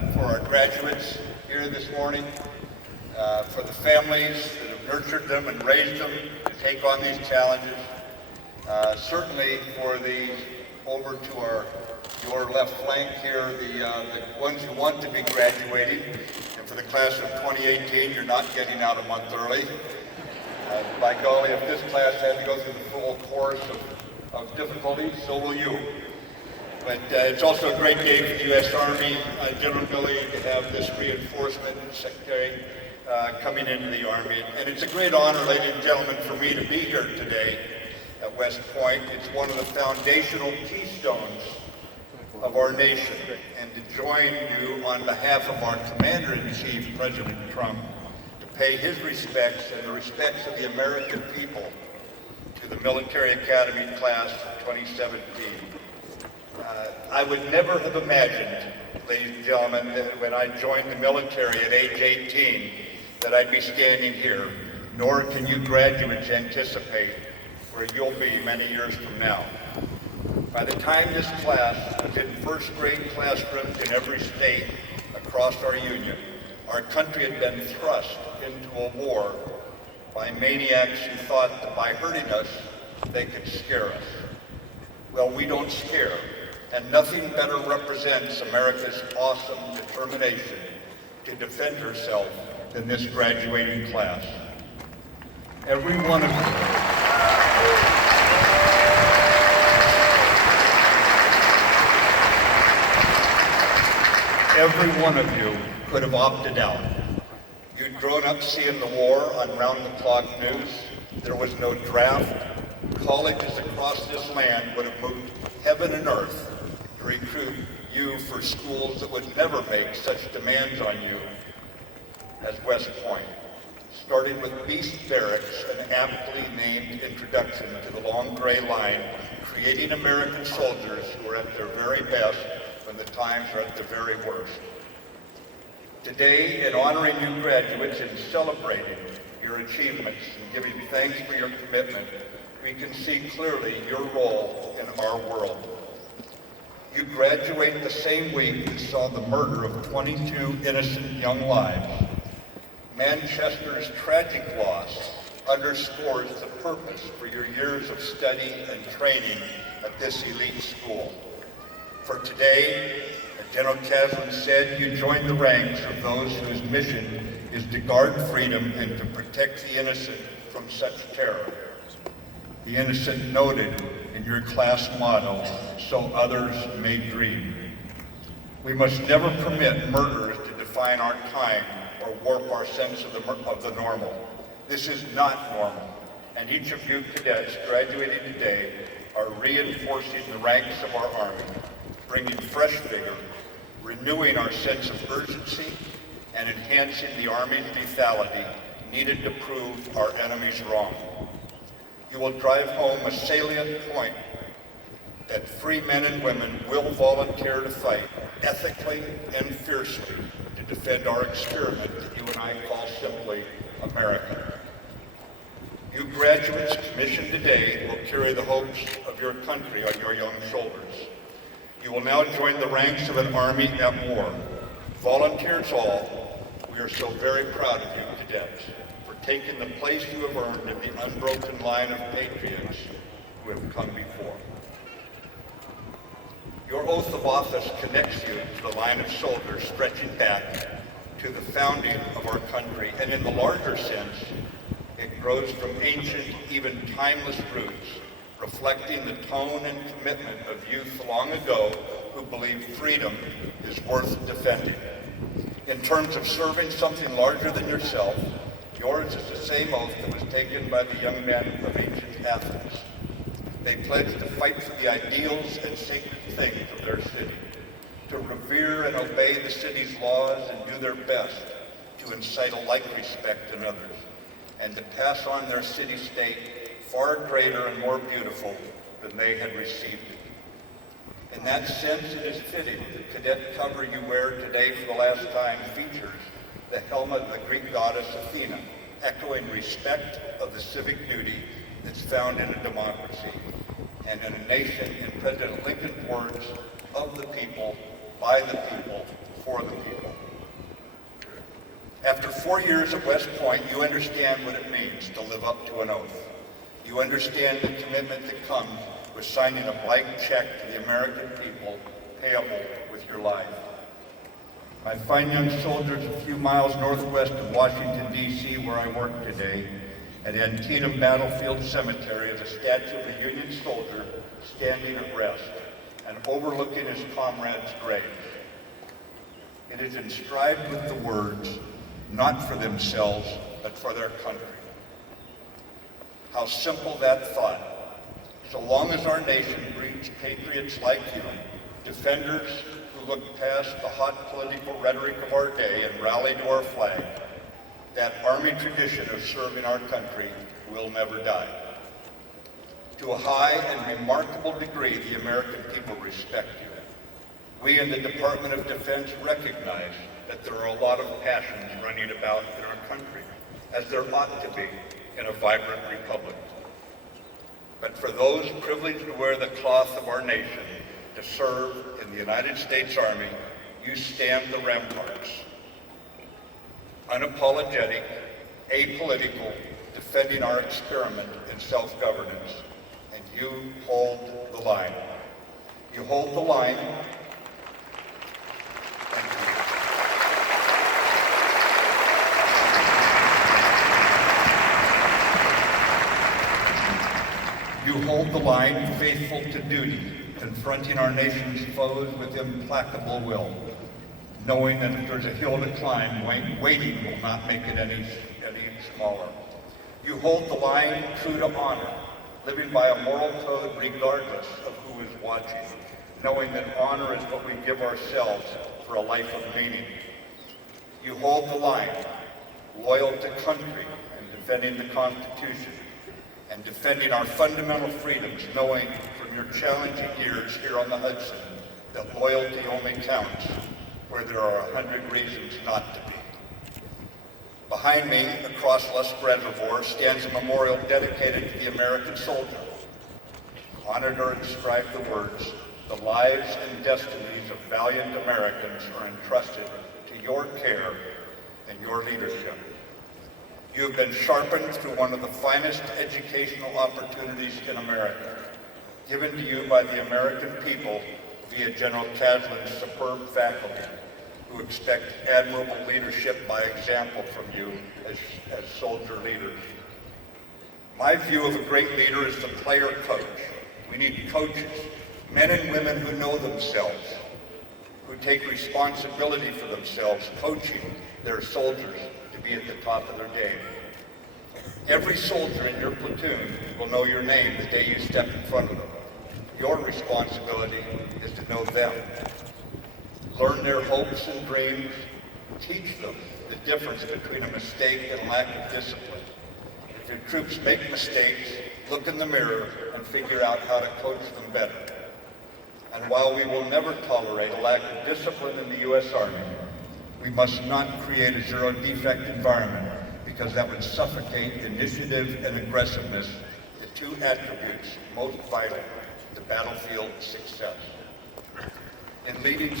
For our graduates here this morning, for the families that have nurtured them and raised them to take on these challenges, certainly for the over to your left flank here, the ones who want to be graduating, and for the class of 2018, you're not getting out a month early. By golly, if this class had to go through the full course of difficulties, so will you. But it's also a great day for the U.S. Army, General Milley, to have this reinforcement secretary coming into the Army. And it's a great honor, ladies and gentlemen, for me to be here today at West Point. It's one of the foundational keystones of our nation. And to join you on behalf of our Commander-in-Chief, President Trump, to pay his respects and the respects of the American people to the Military Academy Class of 2017. I would never have imagined, ladies and gentlemen, that when I joined the military at age 18, that I'd be standing here, nor can you graduates anticipate where you'll be many years from now. By the time this class was in first grade classrooms in every state across our union, our country had been thrust into a war by maniacs who thought that by hurting us, they could scare us. Well, we don't scare. And nothing better represents America's awesome determination to defend herself than this graduating class. Every one of you could have opted out. You'd grown up seeing the war on round-the-clock news. There was no draft. Colleges across this land would have moved heaven and earth to recruit you for schools that would never make such demands on you as West Point. Starting with Beast Barracks, an aptly named introduction to the long gray line, creating American soldiers who are at their very best when the times are at their very worst. Today, in honoring you graduates and celebrating your achievements and giving thanks for your commitment, we can see clearly your role in our world. You graduate the same week that saw the murder of 22 innocent young lives. Manchester's tragic loss underscores the purpose for your years of study and training at this elite school. For today, as General Caslin said, you join the ranks of those whose mission is to guard freedom and to protect the innocent from such terror. The innocent noted in your class motto, so others may dream. We must never permit murderers to define our time or warp our sense of the normal. This is not normal, and each of you cadets graduating today are reinforcing the ranks of our Army, bringing fresh vigor, renewing our sense of urgency, and enhancing the Army's lethality needed to prove our enemies wrong. You will drive home a salient point that free men and women will volunteer to fight ethically and fiercely to defend our experiment that you and I call simply America. You graduates commissioned today will carry the hopes of your country on your young shoulders. You will now join the ranks of an Army at war. Volunteers all, we are so very proud of you, cadets, taking the place you have earned in the unbroken line of patriots who have come before. Your oath of office connects you to the line of soldiers stretching back to the founding of our country, and in the larger sense, it grows from ancient, even timeless roots, reflecting the tone and commitment of youth long ago who believed freedom is worth defending. In terms of serving something larger than yourself, yours is the same oath that was taken by the young men of ancient Athens. They pledged to fight for the ideals and sacred things of their city, to revere and obey the city's laws and do their best to incite a like respect in others, and to pass on their city-state far greater and more beautiful than they had received it. In that sense, it is fitting the cadet cover you wear today for the last time features the helmet of the Greek goddess Athena, echoing respect of the civic duty that's found in a democracy and in a nation, in President Lincoln's words, of the people, by the people, for the people. After 4 years at West Point, you understand what it means to live up to an oath. You understand the commitment that comes with signing a blank check to the American people, payable with your life. My fine young soldiers a few miles northwest of Washington, D.C., where I work today, at Antietam Battlefield Cemetery is a statue of a Union soldier standing at rest and overlooking his comrade's grave. It is inscribed with the words, "Not for themselves, but for their country." How simple that thought. So long as our nation breeds patriots like you, defenders who look past the hot political rhetoric of our day and rally to our flag, that Army tradition of serving our country will never die. To a high and remarkable degree, the American people respect you. We in the Department of Defense recognize that there are a lot of passions running about in our country, as there ought to be in a vibrant republic. But for those privileged to wear the cloth of our nation, to serve in the United States Army, you stand the ramparts. Unapologetic, apolitical, defending our experiment in self-governance. And you hold the line. You hold the line. You hold the line faithful to duty, confronting our nation's foes with implacable will, knowing that if there's a hill to climb, waiting will not make it any smaller. You hold the line true to honor, living by a moral code regardless of who is watching, knowing that honor is what we give ourselves for a life of meaning. You hold the line, loyal to country and defending the Constitution, and defending our fundamental freedoms, knowing from your challenging years here on the Hudson that loyalty only counts where there are 100 reasons not to be. Behind me, across Lusk Reservoir, stands a memorial dedicated to the American soldier. On it are inscribed the words, "The lives and destinies of valiant Americans are entrusted to your care and your leadership." You have been sharpened through one of the finest educational opportunities in America, given to you by the American people via General Caslin's superb faculty, who expect admirable leadership by example from you as soldier leaders. My view of a great leader is the player coach. We need coaches, men and women who know themselves, who take responsibility for themselves, coaching their soldiers to be at the top of their game. Every soldier in your platoon will know your name the day you step in front of them. Your responsibility is to know them. Learn their hopes and dreams. Teach them the difference between a mistake and lack of discipline. If your troops make mistakes, look in the mirror and figure out how to coach them better. And while we will never tolerate a lack of discipline in the U.S. Army, we must not create a zero-defect environment, because that would suffocate initiative and aggressiveness, the two attributes most vital to battlefield success. In leading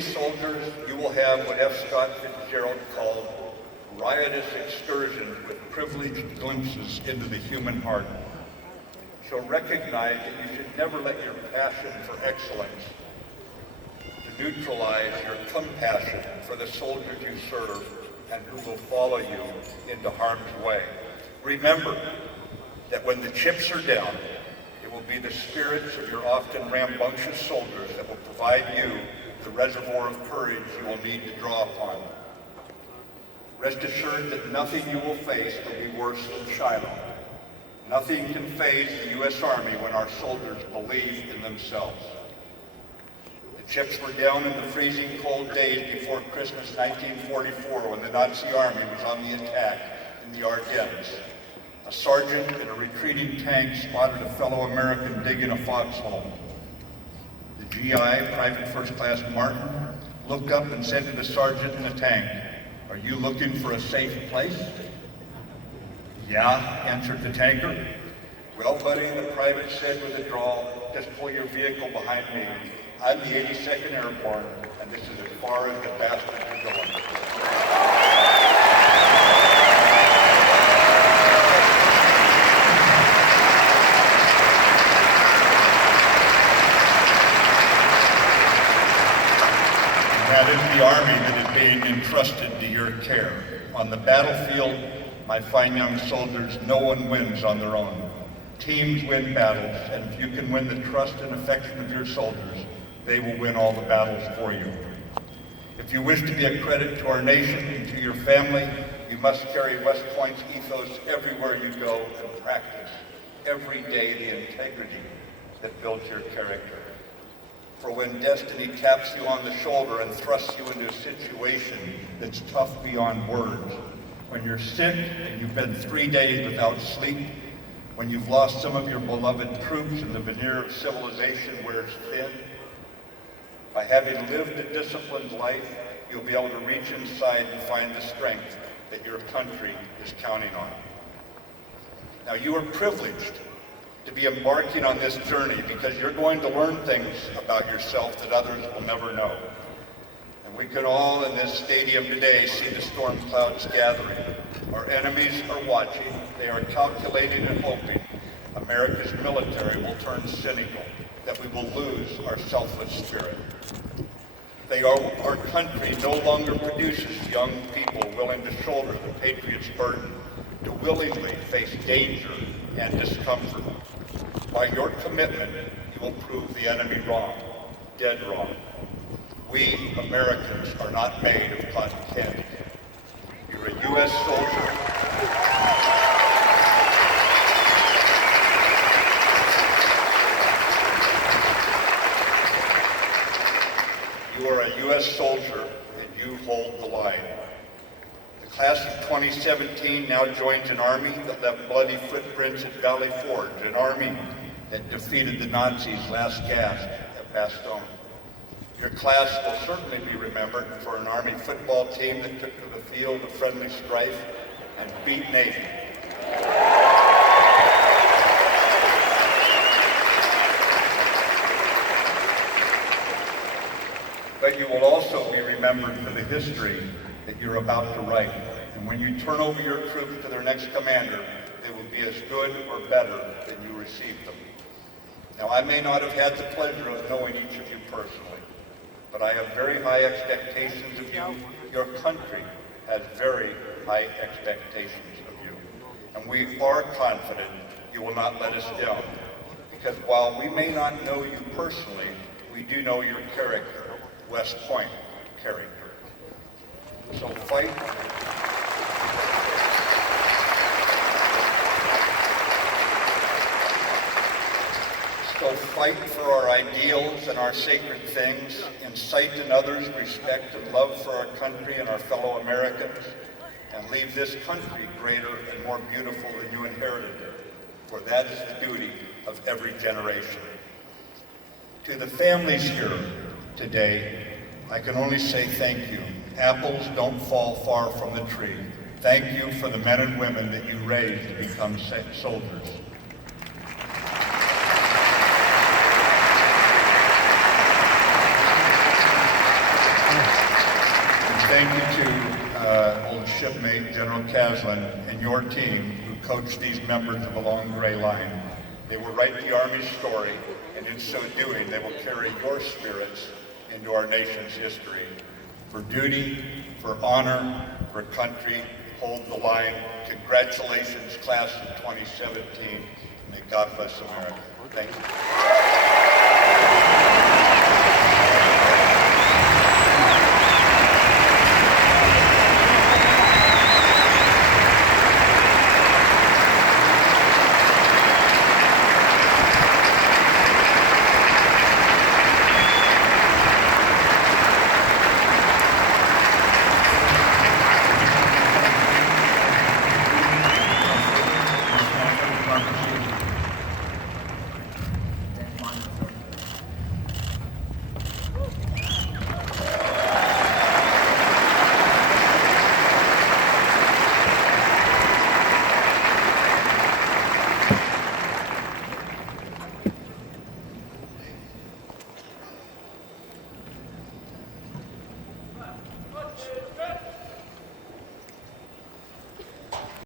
soldiers, you will have what F. Scott Fitzgerald called riotous excursions with privileged glimpses into the human heart. So recognize that you should never let your passion for excellence to neutralize your compassion for the soldiers you serve and who will follow you into harm's way. Remember that when the chips are down, it will be the spirits of your often rambunctious soldiers that will provide you the reservoir of courage you will need to draw upon. Rest assured that nothing you will face will be worse than Shiloh. Nothing can faze the U.S. Army when our soldiers believe in themselves. The chips were down in the freezing cold days before Christmas 1944, when the Nazi Army was on the attack in the Ardennes. A sergeant in a retreating tank spotted a fellow American digging a foxhole. The GI, Private First Class Martin, looked up and said to the sergeant in the tank, "Are you looking for a safe place?" Yeah, answered the tanker. Well, buddy, the private said with a drawl, just pull your vehicle behind me. I'm the 82nd Airborne, and this is as far as the bastards are going. That is the Army that is being entrusted to your care. On the battlefield, my fine young soldiers, no one wins on their own. Teams win battles, and if you can win the trust and affection of your soldiers, they will win all the battles for you. If you wish to be a credit to our nation and to your family, you must carry West Point's ethos everywhere you go and practice every day the integrity that builds your character. For when destiny taps you on the shoulder and thrusts you into a situation that's tough beyond words, when you're sick and you've been 3 days without sleep, when you've lost some of your beloved troops and the veneer of civilization wears thin, by having lived a disciplined life, you'll be able to reach inside and find the strength that your country is counting on. Now, you are privileged to be embarking on this journey because you're going to learn things about yourself that others will never know. And we can all in this stadium today see the storm clouds gathering. Our enemies are watching. They are calculating and hoping America's military will turn cynical, that we will lose our selfless spirit. Our country no longer produces young people willing to shoulder the patriot's burden, to willingly face danger and discomfort. By your commitment, you will prove the enemy wrong, dead wrong. We Americans are not made of cotton candy. You're a U.S. soldier. You are a U.S. soldier, and you hold the line. The class of 2017 now joins an army that left bloody footprints at Valley Forge, an army that defeated the Nazis' last gasp at Bastogne. Your class will certainly be remembered for an Army football team that took to the field of friendly strife and beat Navy. But you will also be remembered for the history that you're about to write. And when you turn over your troops to their next commander, they will be as good or better than you received them. Now, I may not have had the pleasure of knowing each of you personally, but I have very high expectations of you. Your country has very high expectations of you. And we are confident you will not let us down. Because while we may not know you personally, we do know your character, West Point character. So fight. So fight for our ideals and our sacred things, incite in others respect and love for our country and our fellow Americans, and leave this country greater and more beautiful than you inherited it, for that is the duty of every generation. To the families here today, I can only say thank you. Apples don't fall far from the tree. Thank you for the men and women that you raised to become soldiers. Thank you to old shipmate General Caslin and your team who coached these members of the Long Gray Line. They will write the Army's story, and in so doing, they will carry your spirits into our nation's history. For duty, for honor, for country, hold the line. Congratulations, class of 2017. May God bless America. Thank you.